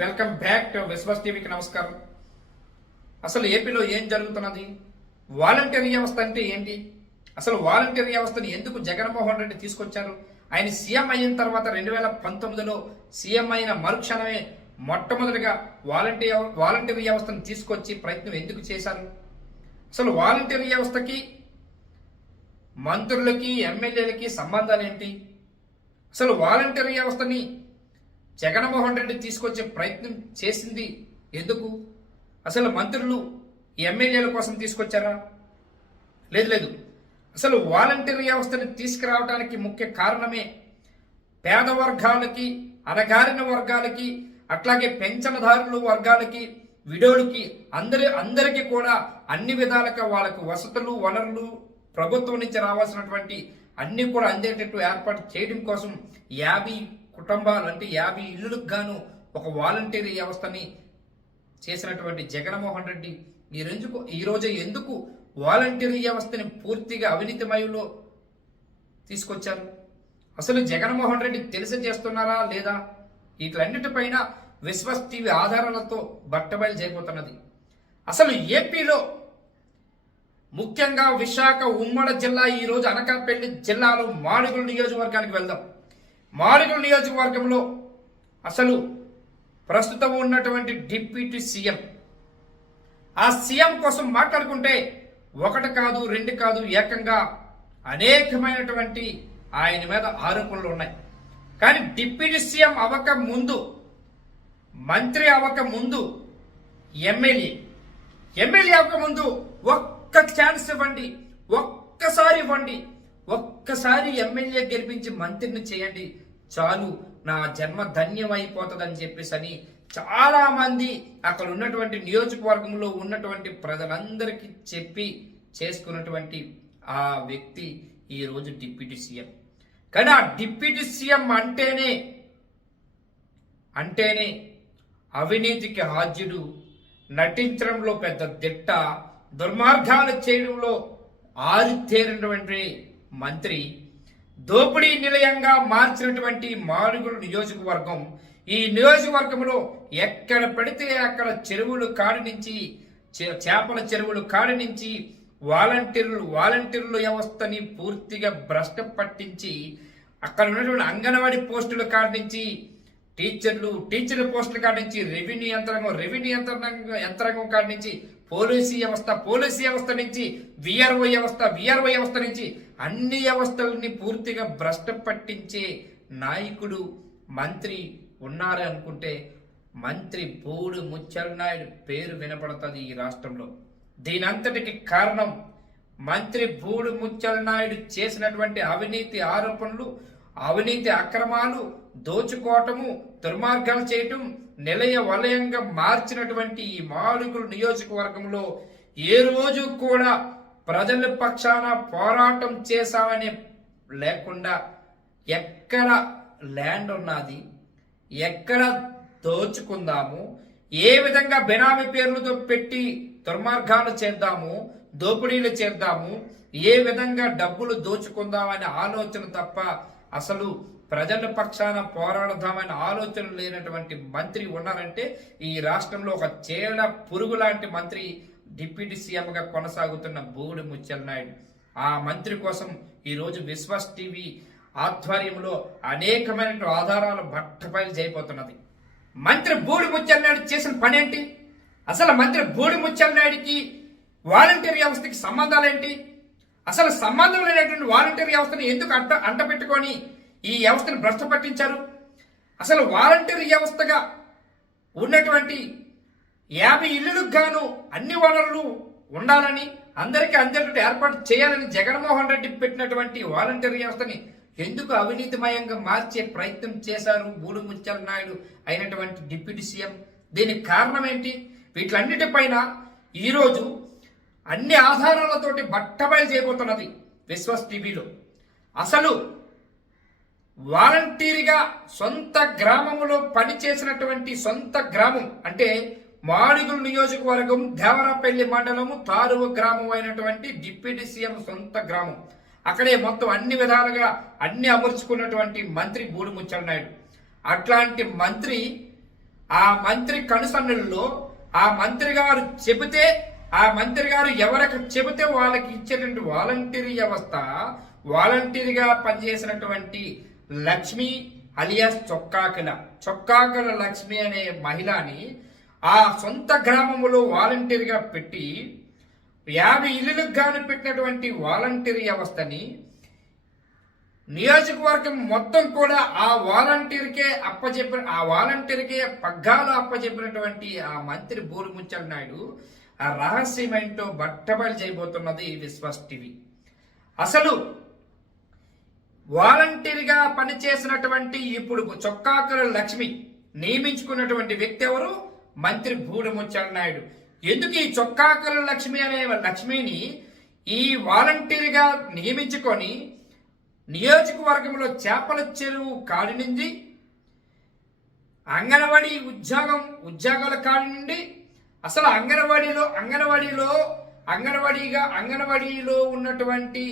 Welcome back to Vishwas టీవీకి నమస్కారం. అసలు ఏపీలో ఏం జరుగుతున్నది? వాలంటీర్ వ్యవస్థ అంటే ఏంటి? అసలు వాలంటీర్ వ్యవస్థని ఎందుకు జగన్మోహన్ రెడ్డి తీసుకొచ్చారు? ఆయన సీఎం అయిన తర్వాత 2019లో సీఎం అయిన మరుక్షణమే మొట్టమొదటిగా వాలంటీర్ వ్యవస్థను తీసుకొచ్చి ప్రయత్నం ఎందుకు చేశారు? అసలు వాలంటీర్ వ్యవస్థకి మంత్రులకి ఎమ్మెల్యేలకి సంబంధాలు ఏంటి? అసలు వాలంటీర్ వ్యవస్థని జగన్మోహన్ రెడ్డి తీసుకొచ్చే ప్రయత్నం చేసింది ఎందుకు? అసలు మంత్రులు ఎమ్మెల్యేల కోసం తీసుకొచ్చారా? లేదు. అసలు వాలంటీర్ వ్యవస్థని తీసుకురావడానికి ముఖ్య కారణమే పేద వర్గాలకి, అణగారిన వర్గాలకి, అట్లాగే పెన్షన్దారుల వర్గాలకి, విడోలకి అందరికీ కూడా అన్ని విధాలుగా వాళ్ళకు వసతులు, వనరులు ప్రభుత్వం నుంచి రావాల్సినటువంటి అన్ని కూడా అందేటట్టు ఏర్పాటు చేయడం కోసం 50 కుటుంబాలు అంటే 50 ఇళ్లకు గాను ఒక వాలంటీర్ వ్యవస్థని చేసినటువంటి జగన్మోహన్ రెడ్డి ఈరోజు ఎందుకు వాలంటీర్ వ్యవస్థని పూర్తిగా అవినీతిమయంలో తీసుకొచ్చారు? అసలు జగన్మోహన్ రెడ్డి తెలిసి చేస్తున్నారా లేదా? వీటిలన్నిటిపైన విశ్వాస్ టీవీ ఆధారాలతో బట్టబయలు చేయబోతున్నది. అసలు ఏపీలో ముఖ్యంగా విశాఖ ఉమ్మడి జిల్లా ఈరోజు అనకాపల్లి జిల్లాలో మాడుగుల నియోజకవర్గానికి వెళ్దాం. మాడుగుల నియోజకవర్గంలో అసలు ప్రస్తుతం ఉన్నటువంటి డిప్యూటీ సీఎం, ఆ సీఎం కోసం మాట్లాడుకుంటే ఒకటి కాదు, రెండు కాదు, ఏకంగా అనేకమైనటువంటి ఆయన మీద ఆరోపణలు ఉన్నాయి. కానీ డిప్యూటీ సీఎం అవ్వక ముందు, మంత్రి అవ్వక ముందు, ఎమ్మెల్యే అవ్వక ముందు ఒక్క ఛాన్స్ ఇవ్వండి, ఒక్కసారి ఎమ్మెల్యే గెలిపించి మంత్రిని చేయండి, చాలు నా జన్మ ధన్యమైపోతుందని చెప్పేసి చాలా మంది అక్కడ ఉన్నటువంటి నియోజకవర్గంలో ఉన్నటువంటి ప్రజలందరికీ చెప్పి చేసుకున్నటువంటి ఆ వ్యక్తి ఈరోజు డిప్యూటీ సీఎం. కానీ ఆ డిప్యూటీ సీఎం అంటేనే అవినీతికి హాజ్యుడు, నటించడంలో పెద్ద దిట్ట, దుర్మార్గాలు చేయడంలో ఆరితేరినటువంటి మంత్రి, దోపిడీ నిలయంగా మార్చినటువంటి మాడుగుల నియోజకవర్గం. ఈ నియోజకవర్గంలో ఎక్కడ పడితే అక్కడ చెరువులు కాడి నుంచి, చేపల చెరువులు కాడి నుంచి వాలంటీర్ల వ్యవస్థని పూర్తిగా భ్రష్ట పట్టించి, అక్కడ ఉన్నటువంటి అంగన్వాడీ పోస్టుల కాడి నుంచి టీచర్ పోస్టుల కాడి నుంచి రెవెన్యూ యంత్రాంగం కాడి నుంచి పోలీసు వ్యవస్థ నుంచి విఆర్ఓ వ్యవస్థ నుంచి అన్ని వ్యవస్థలని పూర్తిగా భ్రష్ట పట్టించే నాయకుడు మంత్రి ఉన్నారు అనుకుంటే మంత్రి బూడి ముత్యాలనాయుడు పేరు వినపడుతుంది ఈ రాష్ట్రంలో. దీనంతటికి కారణం మంత్రి బూడి ముత్యాలనాయుడు చేసినటువంటి అవినీతి ఆరోపణలు, అవినీతి అక్రమాలు, దోచుకోవటము, దుర్మార్గాలు చేయటం నిలయ వలయంగా మార్చినటువంటి ఈ మాడుగుల నియోజకవర్గంలో ఏ రోజు కూడా ప్రజల పక్షాన పోరాటం చేశామని లేకుండా ఎక్కడ ల్యాండ్ ఉన్నది, ఎక్కడ దోచుకుందాము, ఏ విధంగా బెనామీ పేర్లతో పెట్టి దుర్మార్గాలు చేద్దాము, దోపిడీలు చేద్దాము, ఏ విధంగా డబ్బులు దోచుకుందామనే ఆలోచన తప్ప అసలు ప్రజల పక్షాన పోరాడదామనే ఆలోచన లేనటువంటి మంత్రి ఉన్నారంటే ఈ రాష్ట్రంలో ఒక చేల పురుగు లాంటి మంత్రి డిప్యూటీ సీఎంగా కొనసాగుతున్న బూడి ముత్యాలనాయుడు. ఆ మంత్రి కోసం ఈరోజు విశ్వాస్ టీవీ ఆధ్వర్యంలో అనేకమైన ఆధారాలు బట్టబయలు చేయబోతున్నది. మంత్రి బూడి ముత్యాలనాయుడు చేసిన పని ఏంటి? అసలు మంత్రి బూడి ముత్యాలనాయుడికి వాలంటీర్ వ్యవస్థకి సంబంధాలేంటి? అసలు సంబంధం లేనటువంటి వాలంటీర్ వ్యవస్థను ఎందుకు అంటపెట్టుకొని ఈ వ్యవస్థను భ్రష్ట పట్టించారు? అసలు వాలంటీర్ వ్యవస్థగా ఉన్నటువంటి 50 ఇళ్లకు గాను అన్ని వనరులు ఉండాలని, అందరికీ అందేటట్టు ఏర్పాటు చేయాలని జగన్మోహన్ రెడ్డి పెట్టినటువంటి వాలంటీర్ వ్యవస్థని ఎందుకు అవినీతిమయంగా మార్చే ప్రయత్నం చేశారు బూడి ముత్యాలనాయుడు అయినటువంటి డిప్యూటీ సీఎం? దీనికి కారణం ఏంటి? వీటిలన్నిటిపైన ఈరోజు అన్ని ఆధారాలతోటి బట్టబయలు చేయబోతున్నది విశ్వాస్ టీవీలో. అసలు వాలంటీర్గా సొంత గ్రామంలో పనిచేసినటువంటి సొంత గ్రామం అంటే మాడుగుల నియోజకవర్గం దేవరాపల్లి మండలము తారువ గ్రామం అయినటువంటి డిప్యూటీ సీఎం సొంత గ్రామం. అక్కడే మొత్తం అన్ని విధాలుగా అన్ని అమర్చుకున్నటువంటి మంత్రి బూడి ముత్యాలనాయుడు. అట్లాంటి మంత్రి ఆ మంత్రి కనుసన్నల్లో ఆ మంత్రి గారు చెబితే ఆ మంత్రి గారు ఎవరికి చెబితే వాళ్ళకి ఇచ్చేటువంటి వాలంటీర్ వ్యవస్థ, వాలంటీర్గా పనిచేసినటువంటి లక్ష్మి అలియాస్ చొక్కాకుల లక్ష్మి అనే మహిళని ఆ సొంత గ్రామంలో వాలంటీర్గా పెట్టి 50 ఇళ్లకు గాను పెట్టినటువంటి వాలంటీర్ వ్యవస్థని నియోజకవర్గం మొత్తం కూడా ఆ వాలంటీర్కే పగ్గాలు అప్పచెప్పినటువంటి ఆ మంత్రి బూరుగుంచల నాయుడు ఆ రహస్యమేంటో బట్టబయలు చేయబోతున్నది విశ్వాస్ టీవీ. అసలు వాలంటీర్గా పనిచేసినటువంటి ఇప్పుడు చొక్కాకుల లక్ష్మి నియమించుకున్నటువంటి వ్యక్తి ఎవరు? మంత్రి బూరుగుంచల నాయుడు. ఎందుకు ఈ చొక్కాకుల లక్ష్మి అనే లక్ష్మిని ఈ వాలంటీర్గా నియమించుకొని నియోజకవర్గంలో చేపల చెరువు కాడి నుండి అంగన్వాడీ ఉద్యోగాల కాడి నుండి అసలు అంగన్వాడీలో ఉన్నటువంటి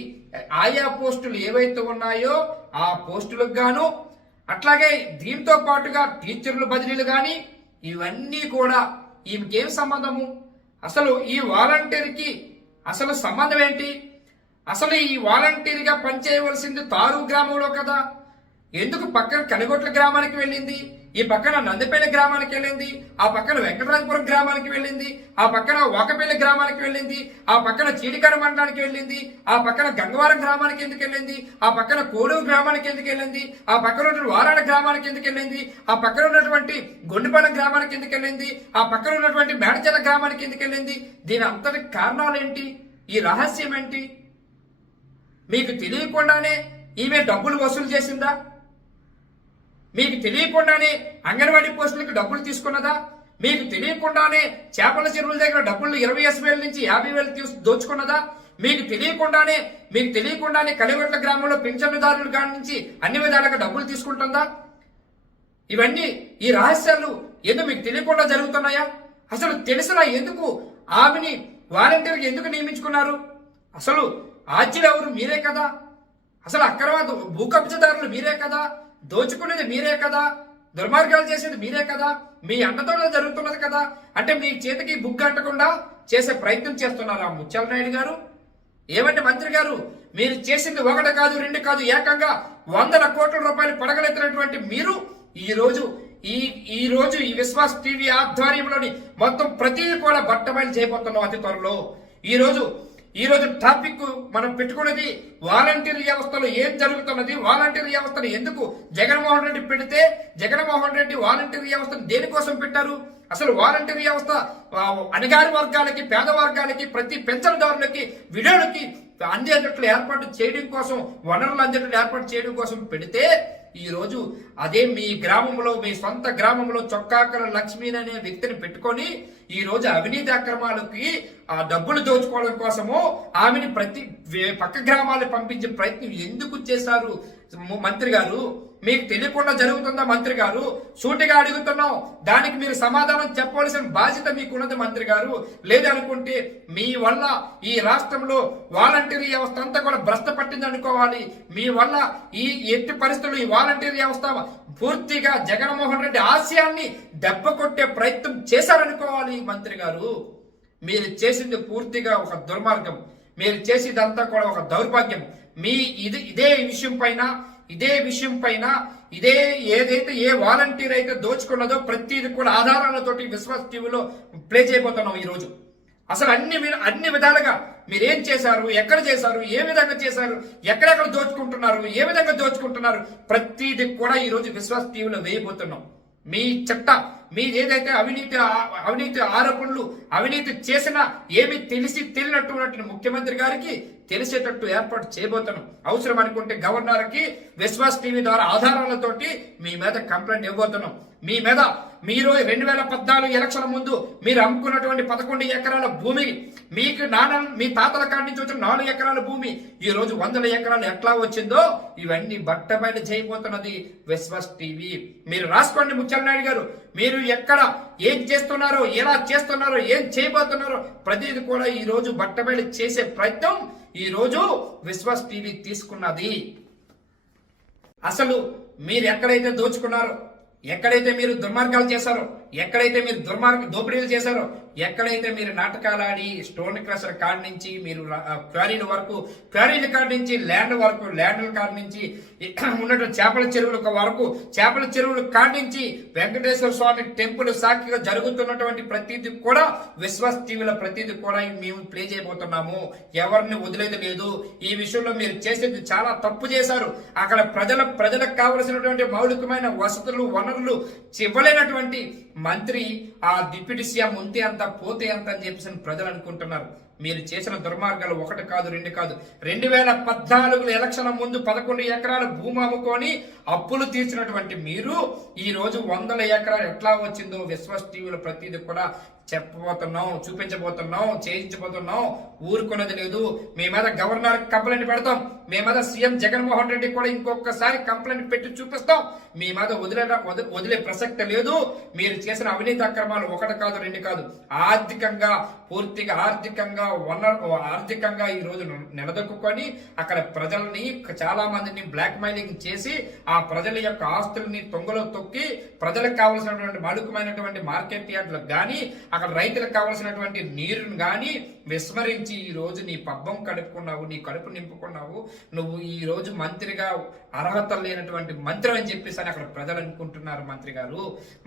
ఆయా పోస్టులు ఏవైతే ఉన్నాయో ఆ పోస్టులకు గాను, అట్లాగే దీంతో పాటుగా టీచర్లు బదిలీలు కానీ ఇవన్నీ కూడా ఈమెకేం సంబంధము? అసలు ఈ వాలంటీర్కి అసలు సంబంధం ఏంటి? అసలు ఈ వాలంటీర్గా పనిచేయవలసింది తారు గ్రామంలో కదా, ఎందుకు పక్కన కనిగొట్ల గ్రామానికి వెళ్ళింది, ఈ పక్కన నందిపేట గ్రామానికి వెళ్ళింది, ఆ పక్కన వెంకటరాజపురం గ్రామానికి వెళ్ళింది, ఆ పక్కన వాకపల్లి గ్రామానికి వెళ్ళింది, ఆ పక్కన చీడికర మండలానికి వెళ్ళింది, ఆ పక్కన గంగవరం గ్రామానికి ఎందుకు వెళ్ళింది, ఆ పక్కన కోడూరు గ్రామానికి ఎందుకు వెళ్ళింది, ఆ పక్కన ఉన్నటువంటి వారాడ గ్రామానికి ఎందుకు వెళ్ళింది, ఆ పక్కన ఉన్నటువంటి గొండుపాలెం గ్రామానికి ఎందుకు వెళ్ళింది, ఆ పక్కన ఉన్నటువంటి మేడచల గ్రామానికి ఎందుకు వెళ్ళింది? దీని అంతటి కారణాలు ఏంటి? ఈ రహస్యం ఏంటి? మీకు తెలియకుండానే ఈమె డబ్బులు వసూలు చేసిందా? మీకు తెలియకుండానే అంగన్వాడీ పోస్టులకు డబ్బులు తీసుకున్నదా? మీకు తెలియకుండానే చేపల చెరువుల దగ్గర డబ్బులు 20,000 నుంచి 50,000 దోచుకున్నదా? మీకు తెలియకుండానే కలిగొట్ల గ్రామంలో పింఛన్నుదారుల కాడి నుంచి అన్ని విధాలుగా డబ్బులు తీసుకుంటుందా? ఇవన్నీ ఈ రహస్యాలు ఎందుకు మీకు తెలియకుండా జరుగుతున్నాయా? అసలు తెలిసినా ఎందుకు ఆమెని వాలంటీర్గా ఎందుకు నియమించుకున్నారు? అసలు ఆర్జీలు ఎవరు? మీరే కదా. అసలు అక్రమ భూ కబ్జాదారులు మీరే కదా. దోచుకునేది మీరే కదా. దుర్మార్గాలు చేసేది మీరే కదా. మీ అండతోనే జరుగుతున్నది కదా. అంటే మీ చేతికి బుక్ కట్టకుండా చేసే ప్రయత్నం చేస్తున్నారా ముత్యాల నాయుడు గారు? ఏమంటే మంత్రి గారు, మీరు చేసింది 1 కాదు 2 కాదు, ఏకంగా 100 కోట్ల రూపాయలు పడగలెత్తినటువంటి మీరు ఈ రోజు ఈ విశ్వాస్ టీవీ ఆధ్వర్యంలోని మొత్తం ప్రతిదీ కూడా బట్టబయలు చేయబోతున్నాం అతి త్వరలో. ఈ రోజు టాపిక్ మనం పెట్టుకున్నది వాలంటీర్ వ్యవస్థలో ఏం జరుగుతున్నది, వాలంటీర్ వ్యవస్థను ఎందుకు జగన్మోహన్ రెడ్డి పెడితే, జగన్మోహన్ రెడ్డి వాలంటీర్ వ్యవస్థను దేనికోసం పెట్టారు? అసలు వాలంటీర్ వ్యవస్థ అణగారి వర్గాలకి, పేద వర్గాలకి, ప్రతి పెన్షన్దారులకి, విడోలకి అందేటట్లు ఏర్పాటు చేయడం కోసం, వనరులు అందేటట్లు ఏర్పాటు చేయడం కోసం పెడితే, ఈ రోజు అదే మీ గ్రామంలో, మీ సొంత గ్రామంలో చొక్కాకుల లక్ష్మి అనే వ్యక్తిని పెట్టుకొని ఈ రోజు అవినీతి అక్రమాలకి ఆ డబ్బులు దోచుకోవడం కోసము ఆమెని ప్రతి పక్క గ్రామాలు పంపించే ప్రయత్నం ఎందుకు చేశారు మంత్రి గారు? మీకు తెలియకుండా జరుగుతుందా మంత్రి గారు? సూటిగా అడుగుతున్నాం. దానికి మీరు సమాధానం చెప్పవలసిన బాధ్యత మీకున్నది మంత్రి గారు. లేదనుకుంటే మీ వల్ల ఈ రాష్ట్రంలో వాలంటీర్ వ్యవస్థ అంతా కూడా భ్రష్ట పట్టింది అనుకోవాలి. మీ వల్ల ఈ ఎట్టి పరిస్థితుల్లో ఈ వాలంటీర్ వ్యవస్థ పూర్తిగా జగన్మోహన్ రెడ్డి ఆశయాన్ని దెబ్బ కొట్టే ప్రయత్నం చేశారనుకోవాలి మంత్రి గారు. మీరు చేసింది పూర్తిగా ఒక దుర్మార్గం. మీరు చేసేదంతా కూడా ఒక దౌర్భాగ్యం. ఇదే విషయం పైన ఏదైతే ఏ వాలంటీర్ అయితే దోచుకున్నదో ప్రతిది కూడా ఆధారాలతోటి విశ్వాస్ టీవీలో ప్లే చేయబోతున్నాం ఈ రోజు. అసలు అన్ని విధాలుగా మీరేం చేశారు, ఎక్కడ చేశారు, ఏ విధంగా చేశారు, ఎక్కడెక్కడ దోచుకుంటున్నారు, ఏ విధంగా దోచుకుంటున్నారు, ప్రతిది కూడా ఈ రోజు విశ్వాస్ టీవీలో వేయబోతున్నాం. మీ ఏదైతే అవినీతి ఆరోపణలు, అవినీతి చేసినా ఏమి తెలియనట్టు ముఖ్యమంత్రి గారికి తెలిసేటట్టు ఏర్పాటు చేయబోతున్నాం. అవసరం అనుకుంటే గవర్నర్కి విశ్వాస్ టీవీ ద్వారా ఆధారాలతోటి మీ మీద కంప్లైంట్ ఇవ్వబోతున్నాం. మీ మీద మీరు 2014 ఎలక్షన్ ముందు మీరు అమ్ముకున్నటువంటి 11 ఎకరాల భూమి, మీ తాతల కాడి నుంచి వచ్చిన 4 ఎకరాల భూమి ఈ రోజు 100 ఎకరాలు ఎట్లా వచ్చిందో ఇవన్నీ బట్టబయట చేయబోతున్నది విశ్వాస్ టీవీ. మీరు రాసుకోండి ముత్యాల నాయుడు గారు. మీరు ఎక్కడ ఏం చేస్తున్నారో, ఎలా చేస్తున్నారో, ఏం చేయబోతున్నారో ప్రతిదీ కూడా ఈ రోజు బట్టబయట చేసే ప్రయత్నం ఈ రోజు విశ్వాస్ టీవీ తీసుకున్నది. అసలు మీరు ఎక్కడైతే దోచుకున్నారో, ఎక్కడైతే మీరు దుర్మార్గాలు చేశారో, ఎక్కడైతే మీరు దోపిడీలు చేశారో, ఎక్కడైతే మీరు నాటకాలు ఆడి స్టోన్ క్రషర్ కాడ నుంచి మీరు క్వారీల వరకు, క్వారీల కాడ నుంచి ల్యాండ్ వరకు, ల్యాండ్ల కాడ నుంచి ఉన్నటువంటి చేపల చెరువుల వరకు, చేపల చెరువుల కాడ నుంచి వెంకటేశ్వర స్వామి టెంపుల్ సాక్షిగా జరుగుతున్నటువంటి ప్రతిదీ కూడా విశ్వాస్ టీవీలో ప్రతిదీ కూడా మేము ప్లే చేయబోతున్నాము. ఎవరిని వదిలేదు లేదు. ఈ విషయంలో మీరు చేసేది చాలా తప్పు చేశారు. అక్కడ ప్రజలకు కావలసినటువంటి మౌలికమైన వసతులు, వనరులు ఇవ్వలేనటువంటి మంత్రి ఆ డిప్యూటీ సీఎం ఉంటే అంత పోతే అంత అని చెప్పేసి ప్రజలు అనుకుంటున్నారు. మీరు చేసిన దుర్మార్గాలు ఒకటి కాదు, రెండు కాదు. 2014 ఎలక్షన్ ముందు 11 ఎకరాల భూమి అమ్ముకొని అప్పులు తీర్చినటువంటి మీరు ఈ రోజు 100 ఎకరాలు ఎట్లా వచ్చిందో విశ్వాస్ టీవీలో ప్రతిదీ కూడా చెప్పబోతున్నాం, చూపించబోతున్నాం, చేయించబోతున్నాం. ఊరుకున్నది లేదు. మీ మీద గవర్నర్ కంప్లైంట్ పెడతాం. మీ మీద సీఎం జగన్మోహన్ రెడ్డి కూడా ఇంకొకసారి కంప్లైంట్ పెట్టి చూపిస్తాం. మీ మీద వదిలే ప్రసక్తి లేదు. మీరు చేసిన అవినీతి అక్రమాలు ఒకటి కాదు, రెండు కాదు. ఆర్థికంగా, పూర్తిగా ఆర్థికంగా ఈ రోజు నిలదొక్కుని అక్కడ ప్రజల్ని, చాలా మందిని బ్లాక్ మెయిలింగ్ చేసి ఆ ప్రజల యొక్క ఆస్తుల్ని తొంగలో తొక్కి ప్రజలకు కావలసినటువంటి మౌలికమైనటువంటి మార్కెట్ యార్డులకు గాని, అక్కడ రైతులకు కావలసినటువంటి నీరును గాని విస్మరించి ఈ రోజు నీ పబ్బం కడుపుకున్నావు, నీ కడుపు నింపుకున్నావు. నువ్వు ఈ రోజు మంత్రిగా అర్హత లేనటువంటి మంత్రి అని చెప్పేసి అక్కడ ప్రజలు అనుకుంటున్నారు.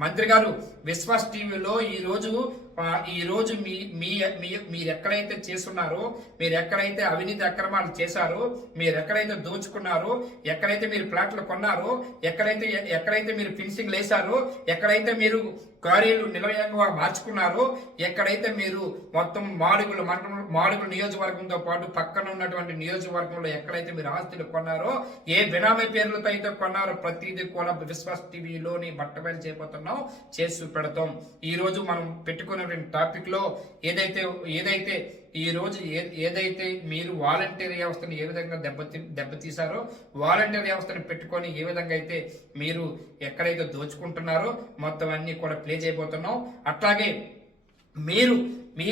మంత్రి గారు విశ్వాస్ టీవీలో ఈ రోజు మీరు ఎక్కడైతే చేస్తున్నారో, మీరు ఎక్కడైతే అవినీతి అక్రమాలు చేశారో, మీరు ఎక్కడైతే దోచుకున్నారో, ఎక్కడైతే మీరు ప్లాట్లు కొన్నారో, ఎక్కడైతే మీరు ఫిన్సింగ్ వేశారో, ఎక్కడైతే మీరు క్వారీలు నిలయంగా మార్చుకున్నారో, ఎక్కడైతే మీరు మొత్తం మాడుగుల నియోజకవర్గంతో పాటు పక్కన ఉన్నటువంటి నియోజకవర్గంలో ఎక్కడైతే మీరు ఆస్తులు కొన్నారో, ఏ బినామీ పేర్లతో అయితే కొన్నారో ప్రతిదీ కూడా విశ్వాస్ టీవీలోని బట్టబయలు చేయబోతున్నాం, చేసి చూపెడతాం. ఈ రోజు మనం పెట్టుకున్నటువంటి టాపిక్ లో ఏదైతే ఈ రోజు ఏదైతే మీరు వాలంటీర్ వ్యవస్థను ఏ విధంగా దెబ్బతీశారో, వాలంటీర్ వ్యవస్థను పెట్టుకొని ఏ విధంగా అయితే మీరు ఎక్కడైతే దోచుకుంటున్నారో మొత్తం అన్ని కూడా ప్లే చేయబోతున్నాం. అట్లాగే మీరు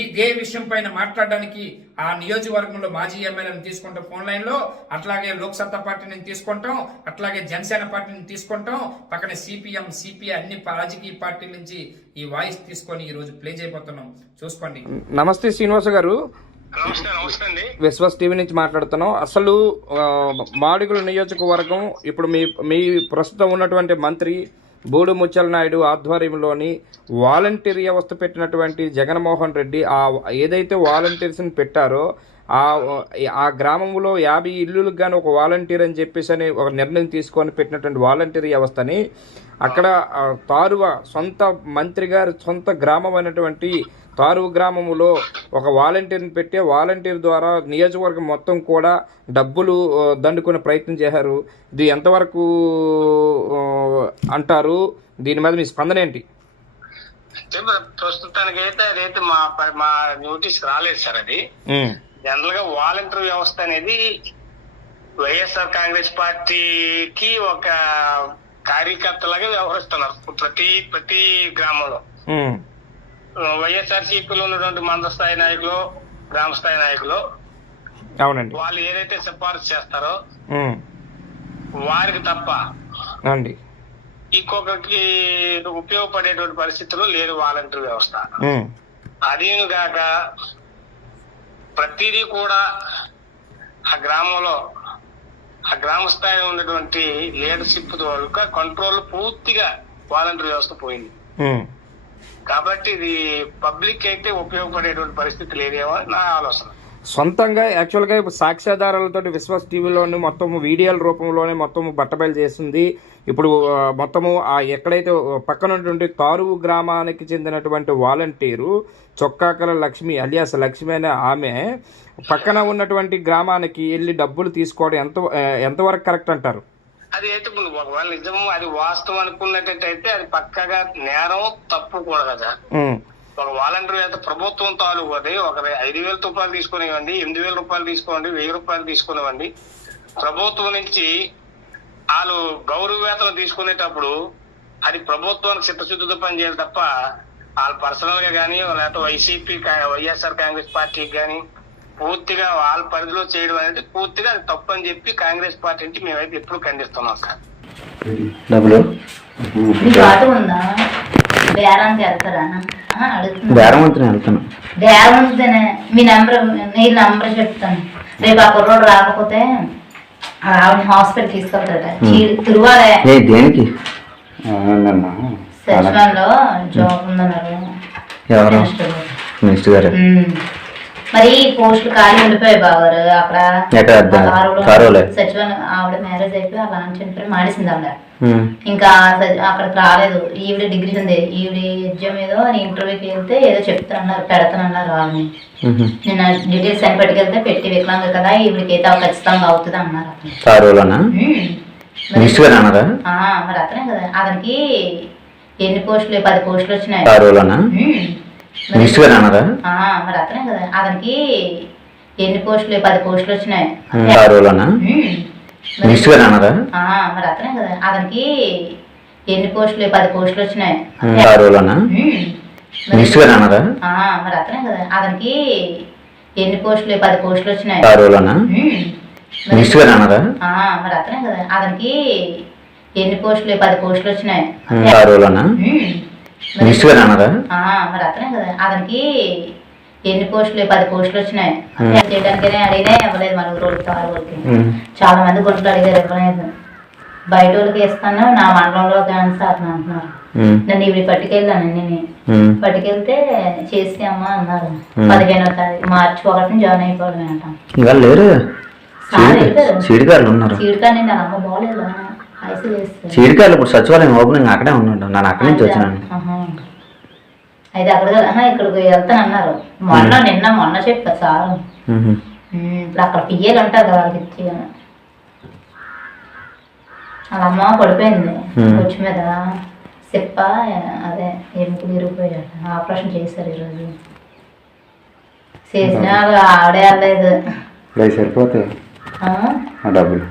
ఇదే విషయం పైన మాట్లాడడానికి ఆ నియోజకవర్గంలో మాజీ ఎమ్మెల్యేలను తీసుకుంటాం ఫోన్ లైన్ లో, అట్లాగే లోక్సత్తా పార్టీని తీసుకుంటాం, అట్లాగే జనసేన పార్టీని తీసుకుంటాం, పక్కన సిపిఎం, సిపిఐ అన్ని రాజకీయ పార్టీల నుంచి ఈ వాయిస్ తీసుకొని ఈ రోజు ప్లే చేయబోతున్నాం. చూసుకోండి. నమస్తే శ్రీనివాస గారు. నమస్తే. విశ్వాస్ టీవీ నుంచి మాట్లాడుతున్నాం. అసలు మాడుగుల నియోజకవర్గం ఇప్పుడు మీ ప్రస్తుతం ఉన్నటువంటి మంత్రి బూడు ముత్యాల నాయుడు ఆధ్వర్యంలోని వాలంటీర్ వ్యవస్థ పెట్టినటువంటి జగన్మోహన్ రెడ్డి ఏదైతే వాలంటీర్స్ని పెట్టారో ఆ గ్రామంలో 50 ఇల్లులకు గాను ఒక వాలంటీర్ అని చెప్పేసి ఒక నిర్ణయం తీసుకొని పెట్టినటువంటి వాలంటీర్ వ్యవస్థని అక్కడ తారువ సొంత మంత్రి గారి సొంత గ్రామం అయినటువంటి తారువ గ్రామంలో ఒక వాలంటీర్ని పెట్టి వాలంటీర్ ద్వారా నియోజకవర్గం మొత్తం కూడా డబ్బులు దండుకునే ప్రయత్నం చేశారు. ఇది ఎంతవరకు అంటారు? దీని మీద మీ స్పందన ఏంటి? ప్రస్తుతానికి అయితే అదైతే మా నోటీస్ రాలేదు సార్. అది జనరల్ గా వాలంటీర్ వ్యవస్థ అనేది వైఎస్ఆర్ కాంగ్రెస్ పార్టీకి ఒక కార్యకర్తలాగా వ్యవహరిస్తున్నారు ప్రతి గ్రామంలో. వైఎస్ఆర్సీపీలో ఉన్నటువంటి మండల స్థాయి నాయకులు, గ్రామ స్థాయి నాయకులు, అవునండి, వాళ్ళు ఏదైతే సిఫారసు చేస్తారో వారికి తప్ప ఇంకొకరికి ఉపయోగపడేటువంటి పరిస్థితులు లేదు వాలంటీర్ వ్యవస్థ. అదేను గాక ప్రతిదీ కూడా ఆ గ్రామంలో ఆ గ్రామ స్థాయిలో ఉన్నటువంటి లీడర్షిప్ ద్వారా కంట్రోల్ పూర్తిగా వాలంటీర్ వ్యవస్థ పోయింది. కాబట్టి ఇది పబ్లిక్ అయితే ఉపయోగపడేటువంటి పరిస్థితి లేదేమో నా ఆలోచన. సొంతంగా యాక్చువల్గా ఇప్పుడు సాక్ష్యాధారాలతో విశ్వాస్ టీవీలోని మొత్తం వీడియోల రూపంలోనే మొత్తం బట్టబయలు చేస్తుంది. ఇప్పుడు మొత్తము ఎక్కడైతే పక్కన ఉన్నటువంటి తారువు గ్రామానికి చెందినటువంటి వాలంటీరు చొక్కాకల లక్ష్మి అలియాస్ లక్ష్మి అనే ఆమె పక్కన ఉన్నటువంటి గ్రామానికి వెళ్ళి డబ్బులు తీసుకోవడం ఎంతవరకు కరెక్ట్ అంటారు? అది అయితే ఒకవేళ నిజం అది వాస్తవం అనుకున్నట్టయితే అది పక్కగా నేరం, తప్పు కూడా కదా. ఒక వాలంటీర్ అయితే ప్రభుత్వం తాలూకు అది ఒక 5,000 రూపాయలు తీసుకునేవ్వండి, 8,000 రూపాయలు తీసుకోండి, 1,000 రూపాయలు తీసుకునేవ్వండి. ప్రభుత్వం నుంచి వాళ్ళు గౌరవ వేతనం తీసుకునేటప్పుడు అది ప్రభుత్వానికి చిత్తశుద్ధితో పనిచేయాలి తప్ప వాళ్ళు పర్సనల్ గా కానీ లేకపోతే వైఎస్ఆర్ కాంగ్రెస్ పార్టీకి కానీ పూర్తిగా వాళ్ళ పరిధిలో చేయడం అనేది పూర్తిగా అది తప్పు అని చెప్పి కాంగ్రెస్ పార్టీ నుంచి మేమైతే ఎప్పుడు ఖండిస్తున్నాం సార్. బేరానికి వెళ్తారా అడుగుతున్నా. బేరవంతుని వెళ్తాను. బేరవంతేనే మీ నీ నెంబర్ చెప్తాను. రేపు ఆ కుర్రోడు రాకపోతే ఆవిడ హాస్పిటల్ తీసుకెళ్తాడ. తిరువాలే దేనికి? సచివాలయంలో జాబ్ ఉందన్నారు. ఎవరు? మినిస్టర్ గారు. మరి పోస్టులు ఖాళీ ఉండిపోయాయి బాగారు అక్కడ సచివాలయం. ఆవిడ మ్యారేజ్ అయిపోయి అలా అని చెప్పి మానేసింది ఆవిడ. ఇంకా అక్కడికి రాలేదు. ఈవిడ డిగ్రీ ఉంది. ఈవిడ ఎగ్జామ్ ఏదో ఇంటర్వ్యూకి వెళ్తే ఏదో చెప్తానన్నారు, పెడతానన్నారు. వాళ్ళని నేను డీటెయిల్స్ అని పట్టుకెళ్తే పెట్టి వికలాంగ కదా ఈవిడికి అయితే ఖచ్చితంగా అవుతుంది అన్నారు. మరి అతనే కదా. అతనికి ఎన్ని పోస్టులు? 10 పోస్టులు వచ్చినాయి. మరి అతనే కదా. అతనికి ఎన్ని పోస్టులు? 10 పోస్టులు వచ్చినాయి. మరి అతనే కదా. అతనికి ఎన్ని పోస్టులు? 10 పోస్టులు వచ్చినాయి. మరి అతనే కదా. అతనికి ఎన్ని పోస్టులు? 10 పోస్టులు వచ్చినాయి. మరి అతనే కదా. అతనికి ఎన్ని పోస్టులు? 10 పోస్టులు వచ్చినాయి. మరి అతనే కదా. అతనికి ఎన్ని పోస్టులు? 10 పోస్టులు వచ్చినాయి. చేయడానికనే అడిగినా ఇవ్వలేదు. మన ఊరికి వాళ్ళకి చాలా మంది గుంటలు అడిగారు, ఇవ్వలేదు. బయట వాళ్ళకి ఇస్తాను, నా మండలంలో సార్ అంటున్నారు. నన్ను ఇవి పట్టుకెళ్ళాను. నేను పట్టుకెళ్తే చేసి అమ్మ అన్నారు. 15వ తారీఖు మార్చి 1 జాయిన్ అయిపోవడం అంటాం. చీడికాయలు నేను అమ్మ బాగోలేదు. చీడికాయలు ఇప్పుడు సచివాలయం ఓపెనింగ్ అక్కడే ఉన్నాడు. నేను అక్కడి నుంచి వచ్చినాను. అయితే అక్కడ ఇక్కడికి వెళ్తానన్నారు. మొన్న చెప్పా సార్. ఇప్పుడు అక్కడ పియ్యలు ఉంటారు కదా వాళ్ళకి ఇచ్చి. వాళ్ళ అమ్మ పడిపోయింది వచ్చి మీద చెప్ప. అదే ఎముకలు ఇరిగిపోయాడు. ఆపరేషన్ చేశారు ఈరోజు. చేసిన ఆవిడే వెళ్ళలేదు. సరిపోతాయి డబ్బులు.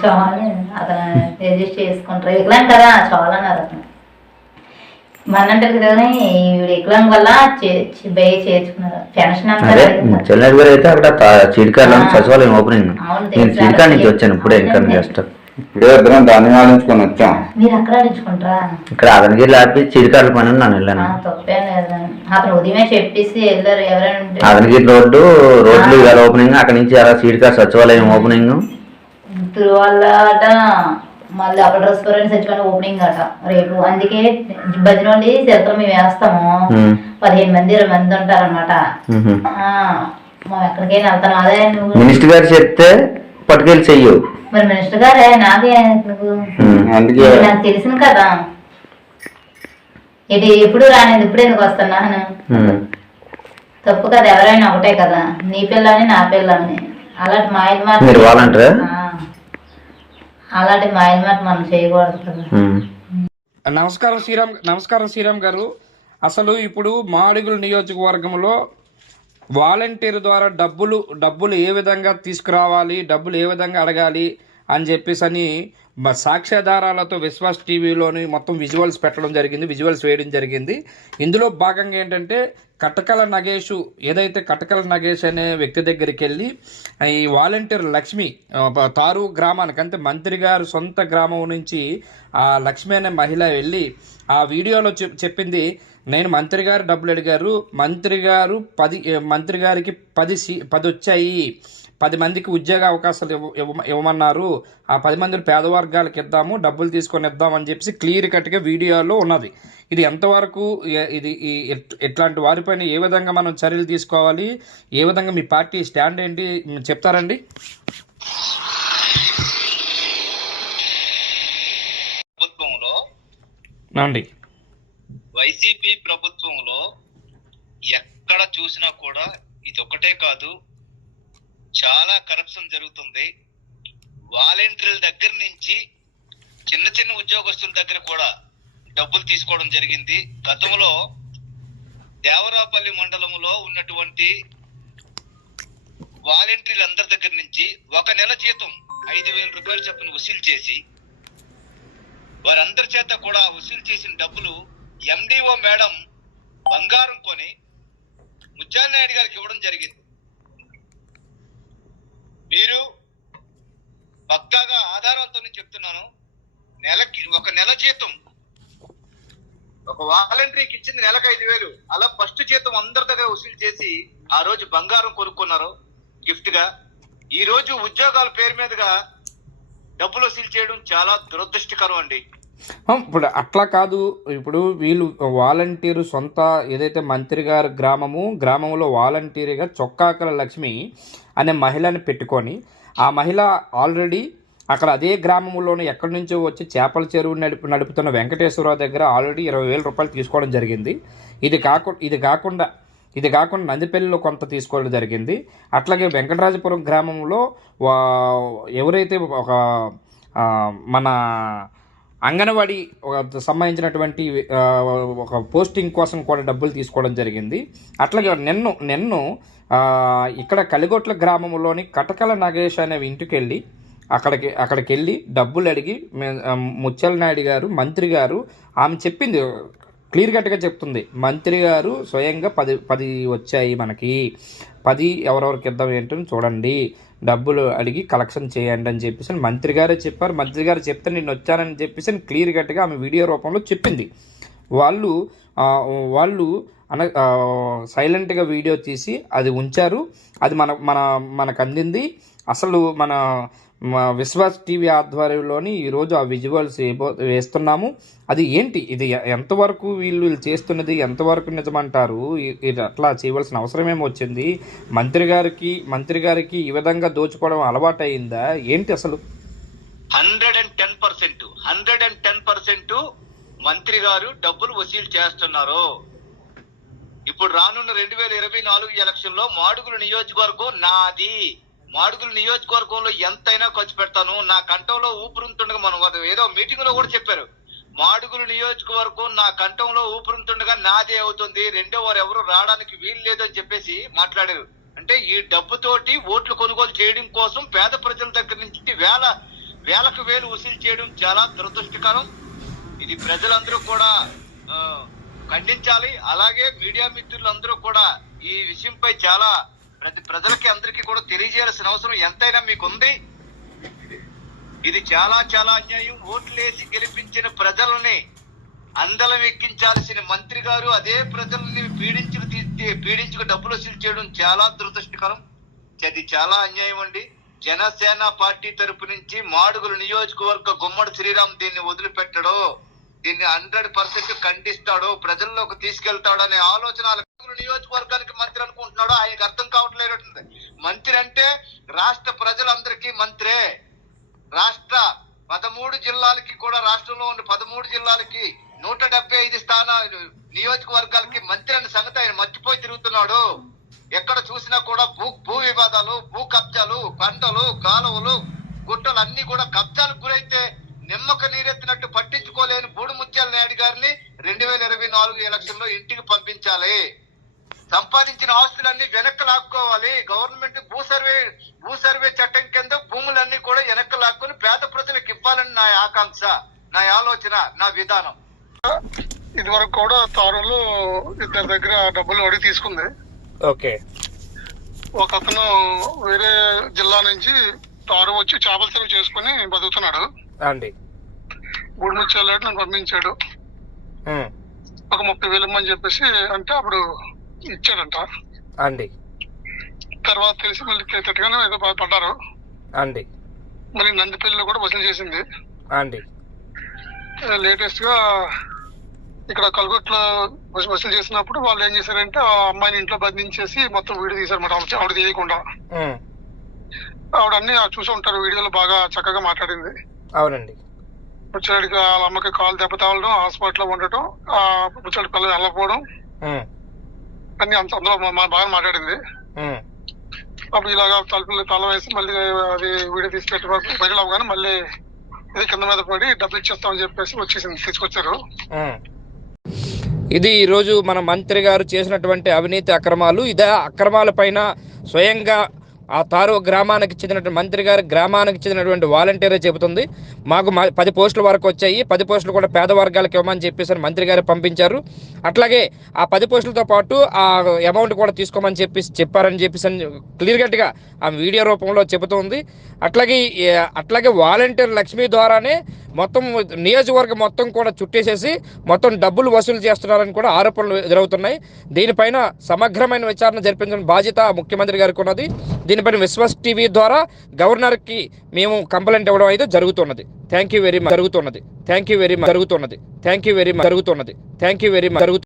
చాలు అతను రిజిస్టర్ చేసుకుంటారు. వికలాంగ్ కదా చాలు అన్నారు. అతను మనంటారు కదా. ఈవిడ వికలాంగ్ వల్ల చేర్చుకున్నారు. పెన్షన్ అయితే అక్కడ చీడికాయలు సచివాలయం ఓపెనింగ్. నేను చీడికాయ నుంచి వచ్చాను ఇప్పుడే. ఇంకా జస్ట్ ఇప్పుడే దాన్ని ఆడించుకొని వచ్చాం. మీరు అక్కడ ఆడించుకుంటారా? ఇక్కడ అదనగిరి లేకపోతే చీడికాయల పని నన్ను వెళ్ళాను. తప్పేం లేదు. అతను ఉదయమే చెప్పేసి వెళ్ళారు. ఎవరైనా అదనగిరి రోడ్లు ఇవాళ ఓపెనింగ్. అక్కడ నుంచి అలా చీడికాయ సచివాలయం ఓపెనింగ్. తిరువల్ల అట మళ్ళీ అప్పటి సచివాలయం ఓపెనింగ్ అట రేపు. అందుకే భజన నుండి చరిత్ర మేము వేస్తాము. 15 మంది 20 మంది ఉంటారన్నమాట. ఎక్కడికైనా వెళ్తాను. అదే మినిస్టర్ గారు చెప్తే పట్టుకెళ్ళి చెయ్యు. మరి మినిస్టర్ గారే నాకే నాకు తెలిసింది కదా. ఇది ఎప్పుడు రానేది ఇప్పుడు ఎందుకు వస్తున్నాను? తప్పు కదా. ఎవరైనా ఒకటే కదా. నీ పిల్లని నా పిల్లని. అలాంటి మాయల మాట అలాంటి మాయల మాట మనం చేయకూడదు కదా. నమస్కారం శ్రీరామ్ గారు. అసలు ఇప్పుడు మాడుగుల నియోజకవర్గంలో వాలంటీర్ ద్వారా డబ్బులు ఏ విధంగా తీసుకురావాలి, డబ్బులు ఏ విధంగా అడగాలి అని చెప్పేసి సాక్ష్యాధారాలతో విశ్వాస్ టీవీలోని మొత్తం విజువల్స్ పెట్టడం జరిగింది, విజువల్స్ వేయడం జరిగింది. ఇందులో భాగంగా ఏంటంటే కటకల నగేష్ అనే వ్యక్తి దగ్గరికి వెళ్ళి ఈ వాలంటీర్ లక్ష్మి తారు గ్రామానికి, అంటే మంత్రి గారు సొంత గ్రామం నుంచి ఆ లక్ష్మి అనే మహిళ వెళ్ళి ఆ వీడియోలో చెప్పింది, నేను మంత్రి గారు డబ్బులు అడిగారు, మంత్రి గారికి 10 వచ్చాయి, 10 మందికి ఉద్యోగ అవకాశాలు ఇవ్వమన్నారు, ఆ 10 మందిని పేదవర్గాలకు ఇద్దాము, డబ్బులు తీసుకొని ఇద్దామని చెప్పేసి క్లియర్ కట్గా వీడియోలో ఉన్నది. ఇది ఎంతవరకు ఇది ఇట్లాంటి వారిపైన ఏ విధంగా మనం చర్యలు తీసుకోవాలి, ఏ విధంగా మీ పార్టీ స్టాండ్ ఏంటి చెప్తారండి? వైసీపీ ప్రభుత్వంలో ఎక్కడ చూసినా కూడా ఇది ఒకటే కాదు, చాలా కరప్షన్ జరుగుతుంది. వాలంటీర్ల దగ్గర నుంచి చిన్న చిన్న ఉద్యోగస్తుల దగ్గర కూడా డబ్బులు తీసుకోవడం జరిగింది. గతంలో దేవరాపల్లి మండలంలో ఉన్నటువంటి వాలంటీర్లందరి దగ్గర నుంచి 1 నెల జీతం 5,000 రూపాయలు చొప్పున వసూలు చేసి వారందరి చేత కూడా వసూలు చేసిన డబ్బులు ఎండిఓ మేడం బంగారం కొని ముత్యాల నాయుడు గారికి ఇవ్వడం జరిగింది. మీరు పక్కాగా ఆధారాలతో చెప్తున్నాను, 1 నెల జీతం ఒక వాలంటీర్కి ఇచ్చింది నెలకు 5,000. అలా ఫస్ట్ జీతం అందరి దగ్గర వసూలు చేసి ఆ రోజు బంగారం కొనుక్కున్నారు గిఫ్ట్ గా. ఈ రోజు ఉద్యోగాల పేరు మీదుగా డబ్బులు వసూలు చేయడం చాలా దురదృష్టకరం అండి. ఇప్పుడు అట్లా కాదు, ఇప్పుడు వీళ్ళు వాలంటీరు సొంత ఏదైతే మంత్రి గారు గ్రామంలో వాలంటీర్గా చొక్కాకల లక్ష్మి అనే మహిళని పెట్టుకొని ఆ మహిళ ఆల్రెడీ అక్కడ అదే గ్రామంలోనే ఎక్కడి నుంచో వచ్చి చేపల చెరువు నడుపుతున్న వెంకటేశ్వరరావు దగ్గర ఆల్రెడీ 20,000 రూపాయలు తీసుకోవడం జరిగింది. ఇది కాకుండా నందిపల్లిలో కొంత తీసుకోవడం జరిగింది. అట్లాగే వెంకటరాజపురం గ్రామంలో ఎవరైతే ఒక మన అంగన్వాడీ సంబంధించినటువంటి ఒక పోస్టింగ్ కోసం కూడా డబ్బులు తీసుకోవడం జరిగింది. అట్లాగే నిన్ను ఇక్కడ కలిగొట్ల గ్రామంలోని కటకల నాగేష్ అనే ఇంటికి వెళ్ళి అక్కడికి వెళ్ళి డబ్బులు అడిగి ముత్యాల నాయుడు గారు మంత్రి గారు ఆమె చెప్పింది క్లియర్ కట్గా చెప్తుంది. మంత్రి గారు స్వయంగా 10 వచ్చాయి, మనకి 10 ఎవరెవరికి ఇద్దాం ఏంటని చూడండి, డబ్బులు అడిగి కలెక్షన్ చేయండి అని చెప్పేసి మంత్రి గారే చెప్పారు. మంత్రి గారు చెప్తే నేను వచ్చానని చెప్పేసి క్లియర్ కట్గా ఆమె వీడియో రూపంలో చెప్పింది. వాళ్ళు సైలెంట్గా వీడియో తీసి అది ఉంచారు. అది మనకు అందింది. అసలు మన విశ్వాస్ టీవీ ఆధ్వర్యంలోని ఈరోజు ఆ విజువల్స్ వేస్తున్నాము. అది ఏంటి, ఇది ఎంతవరకు వీళ్ళు చేస్తున్నది ఎంతవరకు నిజమంటారు? ఇది అట్లా చేయవలసిన అవసరం ఏమొచ్చింది? మంత్రి గారికి ఈ విధంగా దోచుకోవడం అలవాటైందా ఏంటి అసలు? 110% మంత్రి గారు డబ్బులు వసూలు చేస్తున్నారు. ఇప్పుడు రానున్న 2024 ఎలక్షన్ లో మాడుగుల నియోజకవర్గం నాది. మాడుగుల నియోజకవర్గంలో ఎంతైనా ఖర్చు పెడతాను. నా కంఠంలో ఊపిరుంటుండగా మనం ఏదో మీటింగ్ లో కూడా చెప్పారు, మాడుగుల నియోజకవర్గం నా కంఠంలో ఊపిరుంటుండగా నాదే అవుతుంది, రెండో వారు ఎవరు రావడానికి వీలు లేదు అని చెప్పేసి మాట్లాడారు. అంటే ఈ డబ్బుతోటి ఓట్లు కొనుగోలు చేయడం కోసం పేద ప్రజల దగ్గర నుంచి వేలకు వేలు వసూలు చేయడం చాలా దురదృష్టకరం. ఇది ప్రజలందరూ కూడా ఖండించాలి. అలాగే మీడియా మిత్రులందరూ కూడా ఈ విషయంపై చాలా ప్రజలకి అందరికీ కూడా తెలియజేయాల్సిన అవసరం ఎంతైనా మీకు ఉంది. ఇది చాలా చాలా అన్యాయం. ఓట్లేసి గెలిపించిన ప్రజలని అందలం ఎక్కించాల్సిన మంత్రి గారు అదే ప్రజల్ని పీడించుకు డబ్బులు వసూలు చేయడం చాలా దురదృష్టకరం. అది చాలా అన్యాయం అండి. జనసేన పార్టీ తరపు నుంచి మాడుగుల నియోజకవర్గ గుమ్మడి శ్రీరామ్ దీన్ని వదిలిపెట్టడు, దీన్ని 100% ఖండిస్తాడు, ప్రజల్లోకి తీసుకెళ్తాడు అనే ఆలోచన నియోజకవర్గానికి మంత్రి అనుకుంటున్నాడు. ఆయనకు అర్థం కావట్లేదు. మంత్రి అంటే రాష్ట్ర ప్రజలందరికీ మంత్రే. రాష్ట్ర 13 జిల్లాలకి కూడా, రాష్ట్రంలో ఉన్న 13 జిల్లాలకి 175 స్థానాలు నియోజకవర్గాలకి మంత్రి అనే సంగతి ఆయన మర్చిపోయి తిరుగుతున్నాడు. ఎక్కడ చూసినా కూడా భూ వివాదాలు, భూ కబ్జాలు, పంటలు, కాలువలు, గుట్టలు అన్ని కూడా కబ్జాలకు గురైతే నిమ్మక నీరెత్తినట్టు పట్టించుకోలేని బూడు ముత్యాల నాయుడు గారిని 2024 ఎలక్షన్ లో ఇంటికి పంపించాలి. సంపాదించిన ఆస్తులన్నీ వెనక్కి లాక్కోవాలి. గవర్నమెంట్ భూ సర్వే చట్టం కింద భూములన్నీ కూడా వెనక్కి లాక్కొని పేద ప్రజలకు ఇవ్వాలని నా ఆకాంక్ష, నా ఆలోచన, నా విధానం. ఇది వరకు కూడా తారులో ఇద్దరి దగ్గర డబ్బులు అడిగి తీసుకుంది. ఓకే. ఒక అతను వేరే జిల్లా నుంచి తారు వచ్చి చేపల చెరువు చేసుకుని బతుకుతున్నాడు అండి. గుడిముచ్చాడు, నన్ను పంపించాడు. ఒక 30,000 ఇమ్మని చెప్పేసి అంటే అప్పుడు ఇచ్చాడంట అండి. తర్వాత తెలిసి మళ్ళీ తట్టుగానే ఏదో పడ్డారు అండి. మళ్ళీ నందిపల్లిలో కూడా వసూలు చేసింది అండి. లేటెస్ట్ గా ఇక్కడ కల్గొట్లో వసూలు చేసినప్పుడు వాళ్ళు ఏం చేశారంటే ఆ అమ్మాయిని ఇంట్లో బంధించేసి మొత్తం వీడియో తీశారన్నమాట. ఆవిడ తీయకుండా ఆవిడ అన్ని చూసి ఉంటారు వీడియోలో, బాగా చక్కగా మాట్లాడింది. అవునండి. ముచ్చడికి వాళ్ళ అమ్మకి కాలు దెబ్బ తాగడం, హాస్పిటల్లో ఉండటం, ఆ ముచ్చడి పిల్లలు వెళ్ళకపోవడం అన్ని అందులో బాగా మాట్లాడింది. అప్పుడు ఇలాగా తల వేసి మళ్ళీ అది వీడియో తీసి పెట్టి బయట అవగానే మళ్ళీ ఇది కింద మీద పడి డబ్బులు ఇచ్చేస్తామని చెప్పేసి తీసుకొచ్చారు. ఇది ఈరోజు మన మంత్రి గారు చేసినటువంటి అవినీతి అక్రమాలు. ఇదే అక్రమాల పైన స్వయంగా ఆ తారో గ్రామానికి చెందినటువంటి మంత్రి గారి గ్రామానికి చెందినటువంటి వాలంటీరే చెబుతుంది, మాకు 10 పోస్టుల వరకు వచ్చాయి, 10 పోస్టులు కూడా పేద వర్గాలకు ఇవ్వమని చెప్పేసి మంత్రి గారు పంపించారు. అట్లాగే ఆ 10 పోస్టులతో పాటు ఆ అమౌంట్ కూడా తీసుకోమని చెప్పారని చెప్పేసి క్లియర్ కట్గా ఆ వీడియో రూపంలో చెబుతుంది. అట్లాగే వాలంటీర్ లక్ష్మి ద్వారానే మొత్తం నియోజకవర్గం మొత్తం కూడా చుట్టేసేసి మొత్తం డబ్బులు వసూలు చేస్తున్నారని కూడా ఆరోపణలు ఎదురవుతున్నాయి. దీనిపైన సమగ్రమైన విచారణ జరిపించిన బాధ్యత ముఖ్యమంత్రి గారికి ఉన్నది. దీనిపైన విశ్వాస్ టీవీ ద్వారా గవర్నర్కి మేము కంప్లైంట్ ఇవ్వడం అయితే జరుగుతున్నది. Thank you very much.